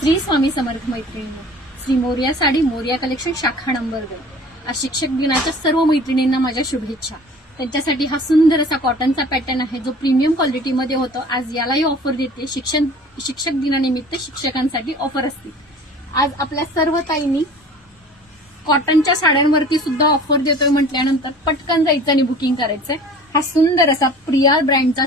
श्री स्वामी समर्थ मैत्रिणींनो, श्री मोरया साडी मोरया कलेक्शन शाखा नंबर 2. आज शिक्षक दिनाच्या सर्व मैत्रिणींना माझ्या शुभेच्छा. त्यांच्यासाठी हा सुंदर असा कॉटनचा पॅटर्न आहे जो प्रीमियम क्वालिटीमध्ये होतो. आज यालाही ऑफर देते. शिक्षक दिनानिमित्त शिक्षकांसाठी ऑफर असते. आज आपल्या सर्व ताईंनी कॉटनच्या साड्यांवरती सुद्धा ऑफर देतोय म्हटल्यानंतर पटकन जायचं आणि बुकिंग करायचंय. हा सुंदर असा प्रिया ब्रँडचा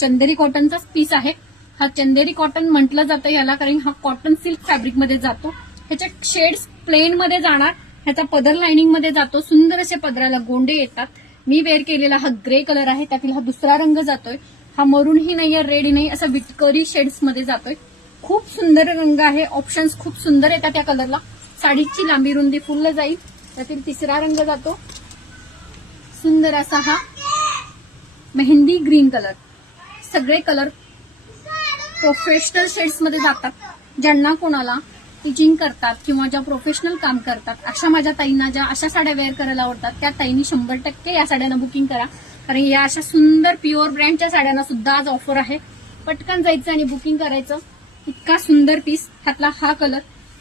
चंदेरी कॉटनचा पीस आहे. हा चंदेरी कॉटन म्हटलं जातं याला, कारण हा कॉटन सिल्क फॅब्रिक मध्ये जातो. ह्याचे शेड्स प्लेन मध्ये जाणार, ह्याचा पदर लाइनिंग मध्ये जातो. सुंदर असे पदराला गोंडे येतात. मी वेअर केलेला हा ग्रे कलर आहे, त्यातील हा दुसरा रंग जातोय. हा मरूनही नाहीये, रेड नाही, असा विटकरी शेड्स मध्ये जातोय. खूप सुंदर रंग आहे. ऑप्शन्स खूप सुंदर येतात त्या कलरला. साडीची लांबी रुंदी फुल जाईल. त्यातील तिसरा रंग जातो सुंदर असा हा मेहंदी ग्रीन कलर. सगळे कलर प्रोफेशनल शेड्स मध्ये जातात. ज्यांना कोणाला टीचिंग करतात किंवा ज्या प्रोफेशनल काम करतात अशा माझ्या ताईंना ज्या अशा साड्या वेअर करायला आवडतात त्या ताईंनी 100% या साड्यांना बुकिंग करा. कारण या अशा सुंदर प्युअर ब्रँडच्या साड्यांना सुद्धा आज ऑफर आहे. पटकन जायचं आणि बुकिंग करायचं. इतका सुंदर पीस. ह्यातला हा कलर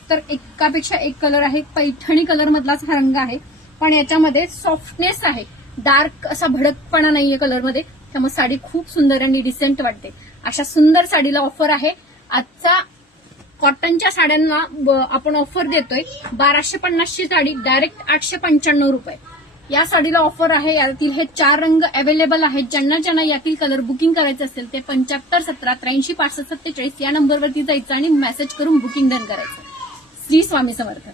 तर एकापेक्षा एक कलर आहे. पैठणी कलर मधलाच हा रंग आहे, पण याच्यामध्ये सॉफ्टनेस आहे. डार्क असा भडकपणा नाहीये कलरमध्ये. त्यामुळे साडी खूप सुंदर आणि डिसेंट वाटते. अशा सुंदर साडीला ऑफर आहे. आजचा कॉटनच्या साड्यांना आपण ऑफर देतोय 1250 ची साडी डायरेक्ट 895 रुपये. या साडीला ऑफर आहे. यातील हे 4 रंग अवेलेबल आहेत. ज्यांना यातील कलर बुकिंग करायचं असेल ते 75 17 83 65 47 या नंबरवरती जायचं आणि मेसेज करून बुकिंग डन करायचं. श्री स्वामी समर्थ.